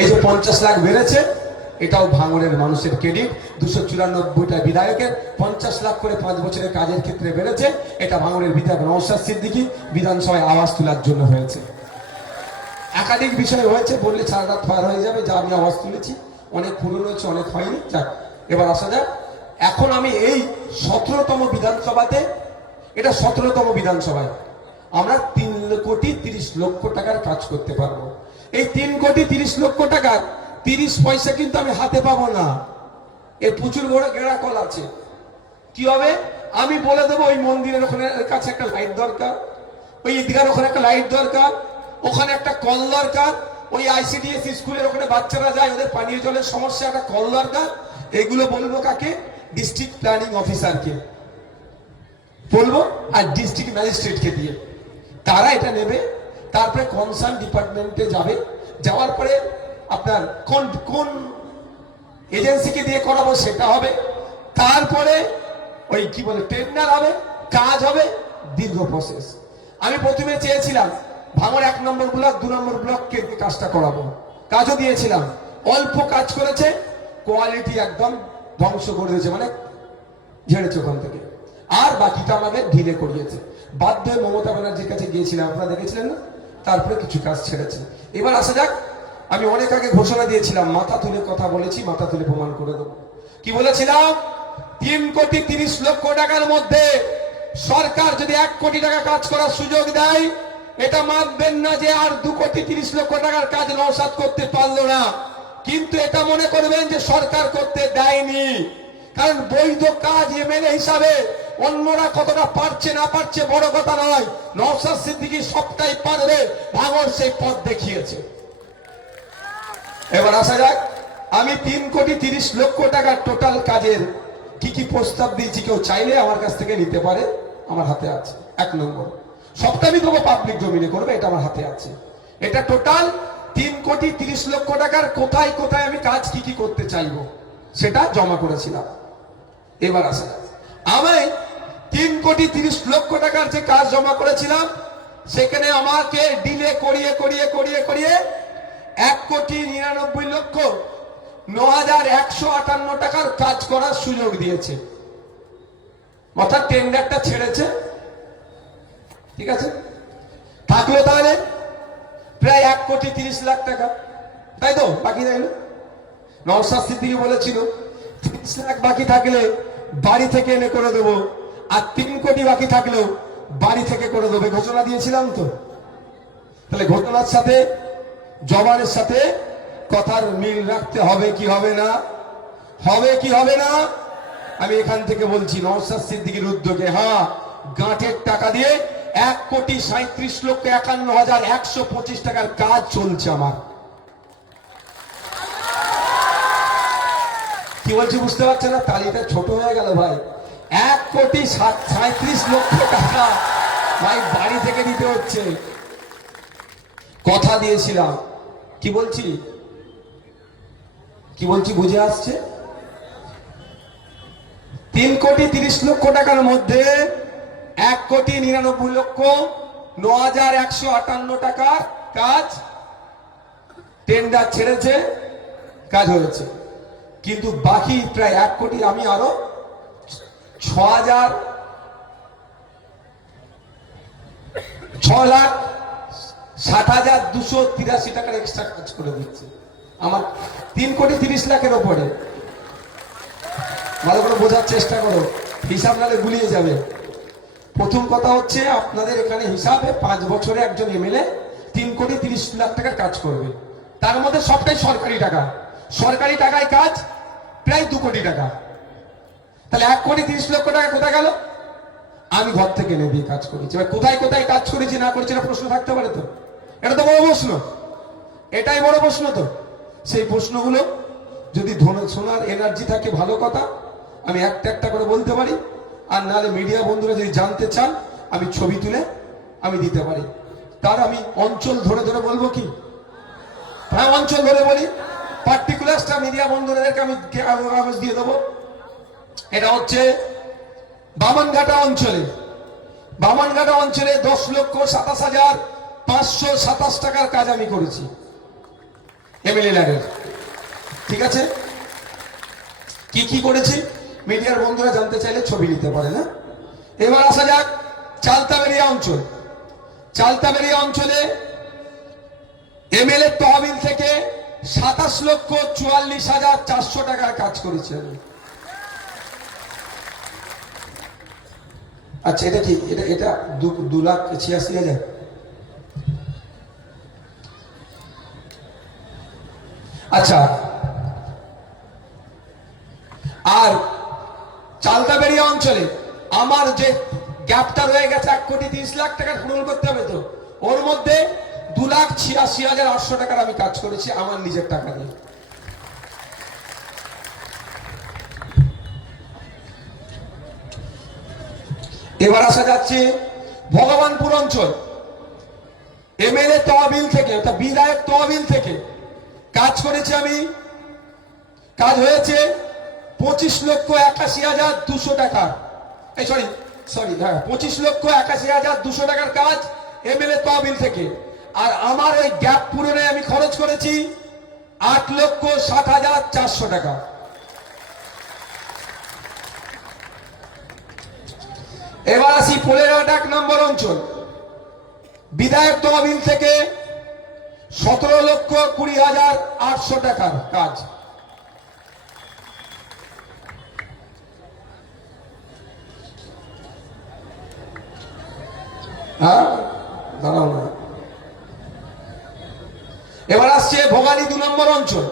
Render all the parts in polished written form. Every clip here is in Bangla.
এই যে 50 লাখ বেড়েছে, এটাও ভাঙড়ের মানুষের ক্রেডিট। 294টা বিধায়কের 50 লাখ করে 5 বছরের কাজের ক্ষেত্রে বেড়েছে। এটা ভাঙড়ের বিধায়ক নওশাদ সিদ্দিকী বিধানসভায় আওয়াজ তোলার জন্য হয়েছে। একাধিক বিষয় হয়েছে, বললে সারা রাত পার হয়ে যাবে। যা আমি আওয়াজ তুলেছি অনেক পুরনো হয়েছে, অনেক হয়নি। যাক, এবার আসা যাক। এখন আমি এই 17তম বিধানসভাতে, এটা 17তম বিধানসভায় আমরা 3,30,00,000 টাকার কাজ করতে পারবো। এই 3,30,00,000 টাকার 30 পয়সা কিন্তু আমি হাতে পাবো না। এর প্রচুর বড় গেড়া কল আছে। কি হবে আমি বলে দেবো, ওই মন্দিরের ওখানে কাছে একটা লাইট দরকার, ওই ঈদগার ওখানে একটা লাইট দরকার, ওখানে একটা কল দরকার, ওই আইসিডিএস স্কুলের ওখানে বাচ্চারা যায়, ওদের পানীয় জলের সমস্যা, একটা কল দরকার। এগুলো বলবো কাকে? ডিস্ট্রিক্ট প্ল্যানিং অফিসারকে বলবো, আর ডিস্ট্রিক্ট ম্যাজিস্ট্রেটকে দিয়ে তারা এটা নেবে। তারপরে কনসার্ন ডিপার্টমেন্টে যাবে, যাওয়ার পরে আপনার কোন কোন এজেন্সিকে দিয়ে করাবো সেটা হবে। তারপরে ওই কি বলে টেন্ডার হবে, কাজ হবে, দীর্ঘ প্রসেস। আমি প্রথমে চেয়েছিলাম ভাঙড় 1 নম্বর ব্লক 2 নম্বর ব্লককে কাজটা করাবো, কাজও দিয়েছিলাম। অল্প কাজ করেছে, কোয়ালিটি একদম ধ্বংস করে দিয়েছে, মানে ঝেড়েছে ওখান থেকে। আর বাকিটা আমাদের ঢিলে করিয়েছে। বাধ্য হয়ে মমতা ব্যানার্জির কাছে গিয়েছিলাম, আপনারা দেখেছিলেন না? তারপরে কিছু কাজ ছেড়েছে। এবার আসা যাক, আমি অনেক আগে ঘোষণা দিয়েছিলাম, মাথা তুলে কথা বলেছি, মাথা তুলে প্রমাণ করে দেবো। কি বলেছিলাম? 3,30,00,000 টাকার মধ্যে সরকার যদি 1 কোটি টাকা কাজ করার সুযোগ দেয়, এটা মানবেন না যে আর 2,30,00,000 টাকার কাজ নওশাদ করতে পারলো না। কিন্তু এটা মনে করবেন যে সরকার করতে দেয়নি, কারণ বৈধ কাজ এমএলএ হিসাবে অন্যরা কতটা পারছে না পারছে বড় কথা নয়, নওশাদ সিদ্দিকী সবটাই পারবে। ভাঙড় সেই পথ দেখিয়েছে। এবার আসা যাক, আমি 3,30,00,000 টাকার টোটাল কাজের কি কি প্রস্তাব দিয়েছি, কেউ চাইলে আমার কাছ থেকে নিতে পারে, আমার হাতে আছে। 1 নম্বর, সবটা আমি দেবো পাবলিক জমিনে করবে, এটা আমার হাতে আছে। এটা টোটাল 3,30,00,000 টাকার কোথায় কোথায় আমি কাজ কি কি করতে চাইবো সেটা জমা করেছিলাম। এবার আসা যাক, আমি 3,30,00,000 টাকার যে কাজ জমা করেছিলাম, সেখানে আমাকে ডিলে করিয়ে করিয়ে করিয়ে করিয়ে 1,99,09,158 টাকার কাজ করার সুযোগ দিয়েছে। অর্থাৎ টেন্ডারটা ছেড়েছে, ঠিক আছে, থাকলো তাহলে প্রায় 1,30,00,000 টাকা, তাই তো? বাকি থাকলো, নওশাদ সিদ্দিকী বলেছিল 30 লাখ বাকি থাকলে বাড়ি থেকে এনে করে দেবো, আর 3 কোটি বাকি থাকলেও বাড়ি থেকে করে দেবে, ঘোষণা দিয়েছিলাম তো। তাহলে ঘটনার সাথে জবানের সাথে কথার মিল রাখতে হবে কি হবে না? হবে কি হবে না? আমি এখান থেকে বলছি, নওশাদ সিদ্দিকীর উদ্যোগে হ্যাঁ গাঁটের টাকা দিয়ে 1,37,51,125 টাকার কাজ চলছে আমার। কি বলছি বুঝতে পারছেন না? তালিটা ছোট হয়ে গেল ভাই। 1,37,00,000 টাকা ভাই বাড়ি থেকে দিতে হচ্ছে। কথা দিয়েছিলাম, কি বলছি কি বলছি বুঝে আসছে? 3,30,00,000 টাকার মধ্যে 1,99,09,158 টাকার কাজ টেন্ডার ছেড়েছে, কাজ হয়েছে। কিন্তু বাকি প্রায় 1 কোটি, আমি আরো 6,60,283 টাকার এক্সট্রা কাজ করে দিচ্ছে আমার 3,30,00,000 ওপরে। ভালো করে বোঝার চেষ্টা করো, হিসাব নালে গুলিয়ে যাবে। প্রথম কথা হচ্ছে, আপনাদের এখানে হিসাবে 5 বছরে একজন এমএলএ 3,30,00,000 টাকার কাজ করবে, তার মধ্যে সবটাই সরকারি টাকা। সরকারি টাকায় কাজ প্রায় 2 কোটি টাকা। তাহলে 1,30,00,000 টাকা কোথায় গেল? আমি ঘর থেকে এনে দিয়ে কাজ করেছি। এবার কোথায় কোথায় কাজ করেছি না করেছি না প্রশ্ন থাকতে পারে তো, এটা তো বড় প্রশ্ন, এটাই বড় প্রশ্ন। তো সেই প্রশ্নগুলো যদি শোনার এনার্জি থাকে ভালো কথা, আমি একটা একটা করে বলতে পারি। আর নাহলে মিডিয়া বন্ধুরা যদি জানতে চান, আমি ছবি তুলে আমি দিতে পারি। তার আমি অঞ্চল ধরে ধরে বলবো কি? হ্যাঁ, অঞ্চল ধরে বলি, পার্টিকুলারটা মিডিয়া বন্ধুদেরকে আমি কাগজ দিয়ে দেবো। এটা হচ্ছে বামনঘাটা অঞ্চলে। বামনঘাটা অঞ্চলে 10,27,527 টাকার কাজ আমি করেছি। এমএলএ ল্যাডের। ঠিক আছে, কি কি করেছি মিডিয়ার বন্ধুরা জানতে চাইলে ছবি নিতে পারে না। এবার আসা যাক চালতাবেরিয়া অঞ্চল। চালতাবেরিয়া অঞ্চলে এমএলএ তহবিল থেকে 27,44,400 টাকার কাজ করেছে আমি। আচ্ছা, এটা কি এটা 2,86,000? আচ্ছা, আর চালতাবেরিয়া অঞ্চলে আমার যে গ্যাপটা রয়ে গেছে 1,30,00,000 টাকা পূরণ করতে হবে, তো ওর মধ্যে 2,86,800 টাকার আমি কাজ করেছি আমার নিজের টাকা দিয়ে। এবার আসা যাচ্ছে ভগবানপুর অঞ্চল। এমএলএ তহবিল থেকে অর্থাৎ বিধায়ক তহবিল থেকে কাজ করেছি আমি। কাজ হয়েছে 25,81,200 টাকা। এই সরি হ্যাঁ, 25,81,200 টাকার কাজ এমএলএ তহবিল থেকে। আর আমার ওই গ্যাপ পূরণে আমি খরচ করেছি 8,60,400 টাকা। এবার আসি পোলেরহাট 1 নম্বর অঞ্চল। বিধায়ক তহবিল থেকে 17,20,800 টাকার কাজ। হ্যাঁ, দাঁড়াও না। এবার আসছে ভোগালী 2 নম্বর অঞ্চল।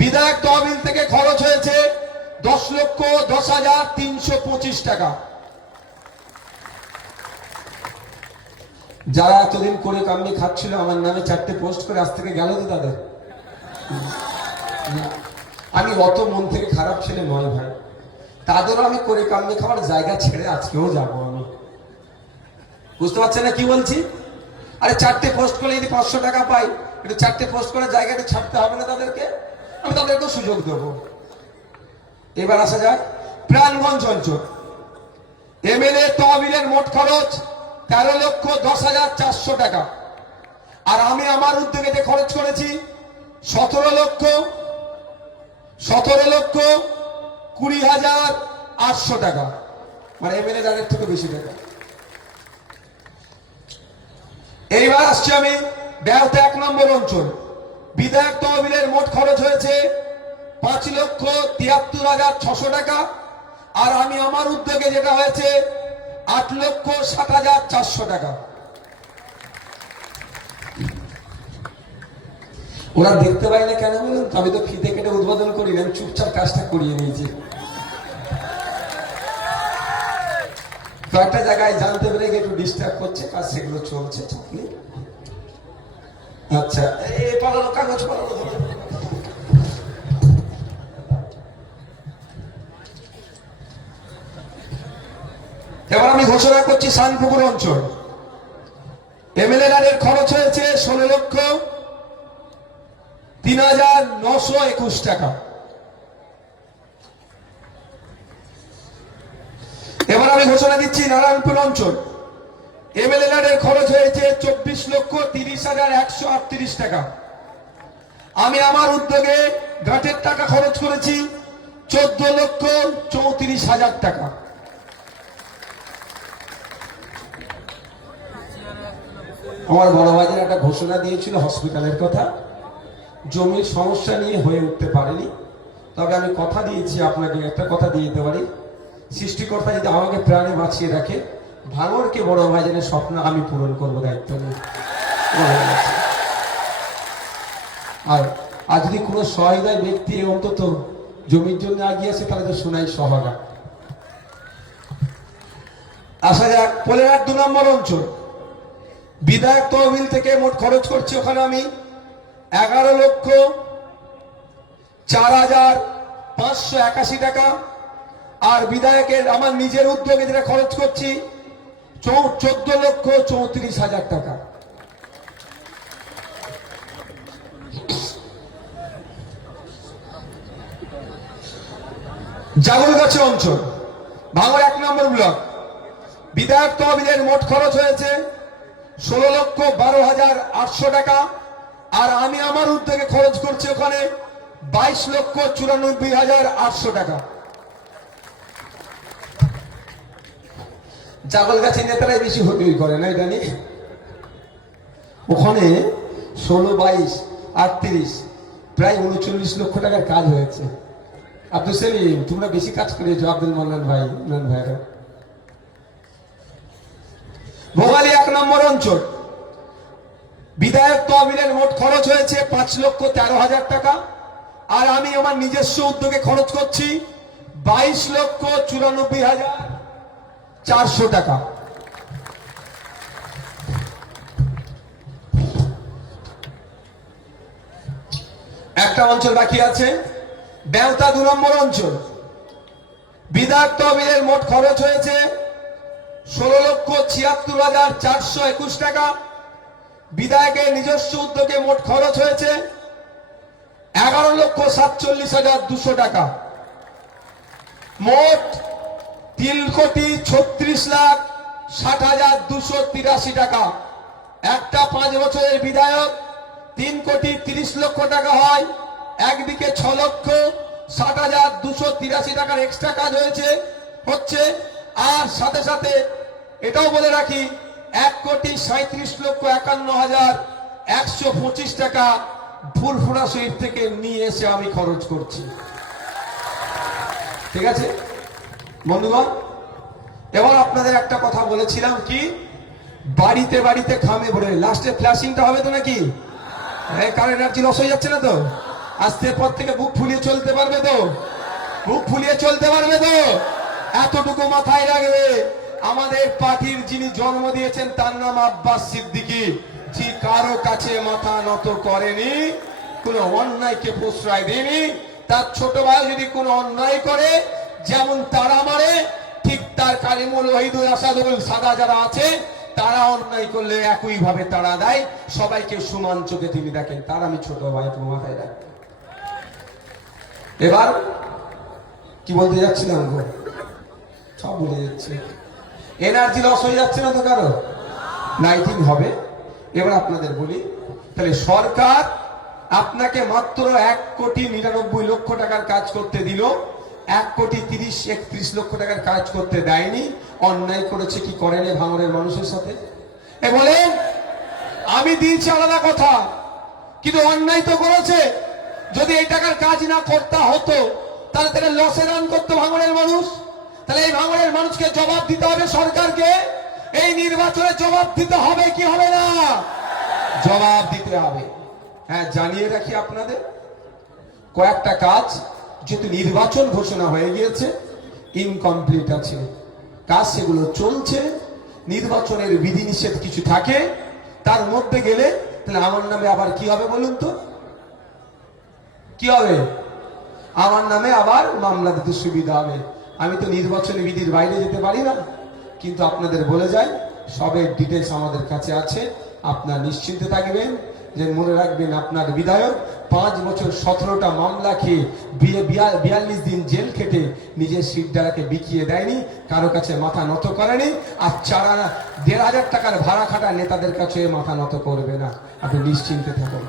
বিধায়ক তহবিল থেকে খরচ হয়েছে 10,10,325 টাকা। যারা এতদিন করে কামনি খাচ্ছিল আমার নামে 4টে পোস্ট করে আজ থেকে গেল তো তাদের। আমি অত মন থেকে খারাপ ছেলে নয় ভাই, তাদেরও আমি করে কামনি খাওয়ার জায়গা ছেড়ে আজকেও যাবো আমি। বুঝতে পারছেন না কি বলছি? আরে 4টে পোস্ট করলে যদি 500 টাকা পাই, একটু 4টে পোস্ট করার জায়গাটা ছাড়তে হবে না তাদেরকে? আমি তাদেরকেও সুযোগ দেবো। এবার আসা যাক প্রাণগঞ্জ অঞ্চল। এমএলএ তহবিলের মোট খরচ 13,10,400 টাকা। আর আমি আমার উদ্যোগে যে খরচ করেছি 17,20,800 টাকা, মানে এমএলএ যাদের থেকে বেশি টাকা। এইবার আসছি আমি বেহাতে 1 নম্বর অঞ্চল। বিধায়ক তহবিলের মোট খরচ হয়েছে 5,73,600 টাকা। আর আমি আমার উদ্যোগে যেটা হয়েছে 8,60,400 টাকা। ওরা দেখতে পাই না কেন বলুন? আমি তো ফিতে কেটে উদ্বোধন করি না, চুপচাপ কাজটা করিয়ে নিয়েছি। কয়েকটা জায়গায় জানতে পেরে একটু ডিস্টার্ব করছে, কাজ সেগুলো চলছে। আচ্ছা, এই পালানো কাগজ পালানো। এবার আমি ঘোষণা করছি শানপুকুর অঞ্চল। এমএলএ এর খরচ হয়েছে 16,03,921 টাকা। এবার আমি ঘোষণা দিচ্ছি নারায়ণপুর অঞ্চল। এমএলএ এর খরচ হয়েছে 24,30,138 টাকা। আমি আমার উদ্যোগে ঘাটের টাকা খরচ করেছি 14,34,000 টাকা। আমার বড় ভাইদের একটা ঘোষণা দিয়েছিল হসপিটালের কথা, জমির সমস্যা নিয়ে হয়ে উঠতে পারেনি। তবে আমি কথা দিয়েছি, আপনাকে একটা কথা দিয়ে দিতে পারি, সৃষ্টিকর্তা যদি আমাকে প্রাণে বাঁচিয়ে রাখে, ভাঙড়কে বড় ভাইজানের স্বপ্ন আমি পূরণ করবো দায়িত্ব নিয়ে। আর যদি কোনো সহায়তায় ব্যক্তি অন্তত জমির জন্য এগিয়ে আসে, তাহলে তো শোনাই সহায়তা। আসা যাক পোলেরহাট 2 নম্বর অঞ্চল। বিধায়ক তহবিল থেকে মোট খরচ করছি ওখানে আমি 11,04,581 টাকা। আর বিধায়কের আমার নিজের উদ্যোগে যেটা খরচ করছি 14,34,000 টাকা। জাগরগাছি অঞ্চল, ভাঙড় 1 নম্বর ব্লক। বিধায়ক তহবিলের মোট খরচ হয়েছে 16,12,800 টাকা। আর আমি আমার উদ্যোগে খরচ করছি ওখানে 22,94,800 টাকা। জাগলগাছি নেতারাই বেশি হই করে না, এটা নিয়ে ওখানে 16, 22, 38 প্রায় 39 লক্ষ টাকার কাজ হয়েছে। আব্দুল সেলিম, তোমরা বেশি কাজ করেছো, আব্দুল মান্নান ভাই, ইমরান ভাইরা। ভোগালী 1 নম্বর অঞ্চল, বিধায়ক তহবিলের মোট খরচ হয়েছে 5,13,000 টাকা। আর আমি আমার নিজস্ব উদ্যোগে খরচ করছি 22,94,400 টাকা। একটা অঞ্চল বাকি আছে, বেওতা 2 নম্বর অঞ্চল, বিধায়ক তহবিলের মোট খরচ হয়েছে 16,76,421 টাকা। বিধায়কের নিজস্ব উদ্যোগে মোট খরচ হয়েছে 11,47,200 টাকা। মোট 3,36,60,283 টাকা। একটা 5 বছরের বিধায়ক 3,30,00,000 টাকা হয়, একদিকে 6,60,283 টাকার এক্সট্রা কাজ হচ্ছে। আর সাথে সাথে এটাও বলে রাখি 1,37,51,125 টাকা ফুরফুরা শরীফ থেকে নিয়ে এসে আমি খরচ করছি। ঠিক আছে বন্ধুগণ, এবার আপনাদের একটা কথা বলেছিলাম কি, বাড়িতে বাড়িতে খামে ভরে লাস্টে ফ্ল্যাশিংটা হবে তো নাকি? কারণ এনার্জি লস হয়ে যাচ্ছে না তো? আজকের পর থেকে বুক ফুলিয়ে চলতে পারবে তো? বুক ফুলিয়ে চলতে পারবে তো? এতটুকু মাথায় রাখবে, আমাদের পার্টির যিনি জন্ম দিয়েছেন তার নাম আব্বাস সিদ্দিকী, যে কারো কাছে মাথা নত করেনি, কোনো অন্যায়কে প্রশ্রয় দেয়নি। তার ছোট ভাই যদি কোনো অন্যায় করে যেমন তারা মারে, ঠিক তার কালিমুল ওহিদুল আসাদুল সাদা যারা আছে তারা অন্যায় করলে একই ভাবে তারা দেয়, সবাইকে সমান চোখে তিনি দেখেন। তার আমি ছোট ভাই, তোমার মাথায় রাখ। এবার কি বলতে যাচ্ছিলাম গো, সব ভুলে যাচ্ছে। এনার্জি লস হয়ে যাচ্ছে না তো কারো? লাইটিং হবে। এবার আপনাদের বলি, তাহলে সরকার আপনাকে মাত্র 1,99,00,000 টাকার কাজ করতে দিল, 1,30,31,00,000 টাকার কাজ করতে দেয়নি। অন্যায় করেছে কি করেনি ভাঙড়ের মানুষের সাথে? বলেন, আমি দিয়েছি আলাদা কথা, কিন্তু অন্যায় তো করেছে। যদি এই টাকার কাজ না করতে হতো তাহলে তাকে লসে রান করতো ভাঙড়ের মানুষ। তাহলে এই ভাঙড়ের মানুষকে জবাব দিতে হবে সরকারকে। এই নির্বাচনে জবাব দিতে হবে কি হবে না? জবাব দিতে হবে। হ্যাঁ, জানিয়ে রাখি আপনাদের, কয়েকটা কাজ যেহেতু নির্বাচন ঘোষণা হয়ে গিয়েছে, ইনকমপ্লিট আছে কাজ, সেগুলো চলছে। নির্বাচনের বিধিনিষেধ কিছু থাকে, তার মধ্যে গেলে তাহলে আমার নামে আবার কি হবে বলুন তো? কি হবে? আমার নামে আবার মামলা দিতে সুবিধা হবে। আমি তো নির্বাচনী বিধির বাইরে যেতে পারি না, কিন্তু আপনাদের বলে যাই, সবের ডিটেলস আমাদের কাছে আছে। আপনার নিশ্চিন্তে থাকবেন, যে মনে রাখবেন আপনার বিধায়ক 5 বছর 17টা মামলা খেয়ে 42 দিন জেল খেটে নিজের সিটডালাকে বিকিয়ে দেয়নি, কারো কাছে মাথা নত করেনি। আর 1,500 টাকার ভাড়া খাটা নেতাদের কাছে মাথা নত করবে না। আপনি নিশ্চিন্তে থাকুন।